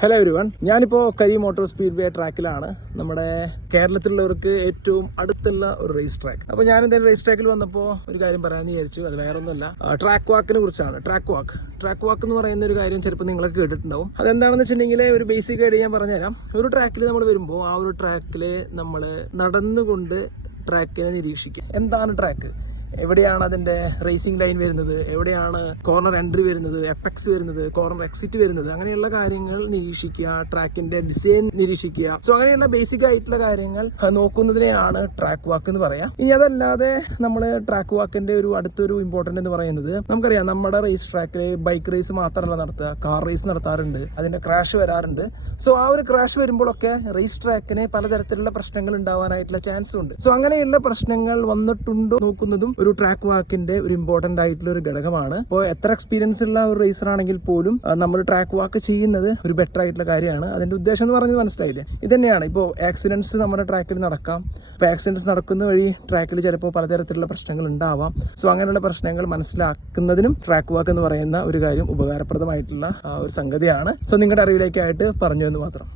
Hello everyone, ഞാനിപ്പോൾ കരി motor speed വേ ട്രാക്കിലാണ്. നമ്മുടെ കേരളത്തിലുള്ളവർക്ക് ഏറ്റവും അടുത്തുള്ള ഒരു റേസ് ട്രാക്ക്. അപ്പോൾ ഞാൻ എന്തായാലും റേസ് ട്രാക്കിൽ വന്നപ്പോൾ ഒരു കാര്യം പറയാമെന്ന് വിചാരിച്ചു. അത് വേറെ ഒന്നുമല്ല, ട്രാക്ക് വാക്കിനെ കുറിച്ചാണ്. ട്രാക്ക് വാക്ക് എന്ന് പറയുന്ന ഒരു കാര്യം ചിലപ്പോൾ നിങ്ങളൊക്കെ കേട്ടിട്ടുണ്ടാവും. അതെന്താണെന്ന് വെച്ചിട്ടുണ്ടെങ്കിൽ ഒരു ബേസിക് ആയിട്ട് ഞാൻ പറഞ്ഞുതരാം. ഒരു ട്രാക്കിൽ നമ്മൾ വരുമ്പോൾ ആ ഒരു ട്രാക്കിൽ നമ്മൾ നടന്നുകൊണ്ട് ട്രാക്കിനെ നിരീക്ഷിക്കുക. എന്താണ് ട്രാക്ക്, എവിടെയാണ് അതിന്റെ റേസിംഗ് ലൈൻ വരുന്നത്, എവിടെയാണ് കോർണർ എൻട്രി വരുന്നത്, എപ്പെക്സ് വരുന്നത്, കോർണർ എക്സിറ്റ് വരുന്നത്, അങ്ങനെയുള്ള കാര്യങ്ങൾ നിരീക്ഷിക്കുക. ട്രാക്കിന്റെ ഡിസൈൻ നിരീക്ഷിക്കുക. സോ അങ്ങനെയുള്ള ബേസിക് ആയിട്ടുള്ള കാര്യങ്ങൾ നോക്കുന്നതിനെയാണ് ട്രാക്ക് വാക്ക് എന്ന് പറയാം. ഇനി അതല്ലാതെ നമ്മൾ ട്രാക്ക് വാക്കിന്റെ ഒരു അടുത്തൊരു ഇമ്പോർട്ടന്റ് എന്ന് പറയുന്നത്, നമുക്കറിയാം നമ്മുടെ റേസ് ട്രാക്കിൽ ബൈക്ക് റേസ് മാത്രമല്ല നടത്തുക, കാർ റേസ് നടത്താറുണ്ട്. അതിന്റെ ക്രാഷ് വരാറുണ്ട്. സോ ആ ഒരു ക്രാഷ് വരുമ്പോഴൊക്കെ റേസ് ട്രാക്കിന് പലതരത്തിലുള്ള പ്രശ്നങ്ങൾ ഉണ്ടാവാനായിട്ടുള്ള ചാൻസ് ഉണ്ട്. സോ അങ്ങനെയുള്ള പ്രശ്നങ്ങൾ വന്നിട്ടുണ്ടോ നോക്കുന്നതും ഒരു ട്രാക്ക് വാക്കിന്റെ ഒരു ഇമ്പോർട്ടന്റ് ആയിട്ടുള്ള ഒരു ഘടകമാണ്. ഇപ്പോൾ എത്ര എക്സ്പീരിയൻസ് ഉള്ള ഒരു റേസർ ആണെങ്കിൽ പോലും നമ്മൾ ട്രാക്ക് വാക്ക് ചെയ്യുന്നത് ഒരു ബെറ്റർ ആയിട്ടുള്ള കാര്യമാണ്. അതിന്റെ ഉദ്ദേശം എന്ന് പറഞ്ഞത് മനസ്സിലായില്ലേ? ഇത് തന്നെയാണ്. ഇപ്പോൾ ആക്സിഡന്റ്സ് നമ്മുടെ ട്രാക്കിൽ നടക്കാം. ഇപ്പോൾ ആക്സിഡന്റ്സ് നടക്കുന്ന വഴി ട്രാക്കിൽ ചിലപ്പോൾ പലതരത്തിലുള്ള പ്രശ്നങ്ങൾ ഉണ്ടാവാം. സോ അങ്ങനെയുള്ള പ്രശ്നങ്ങൾ മനസ്സിലാക്കുന്നതിനും ട്രാക്ക് വാക്ക് എന്ന് പറയുന്ന ഒരു കാര്യം ഉപകാരപ്രദമായിട്ടുള്ള ഒരു സംഗതിയാണ്. സോ നിങ്ങളുടെ അറിവിലേക്കായിട്ട് പറഞ്ഞു എന്ന് മാത്രം.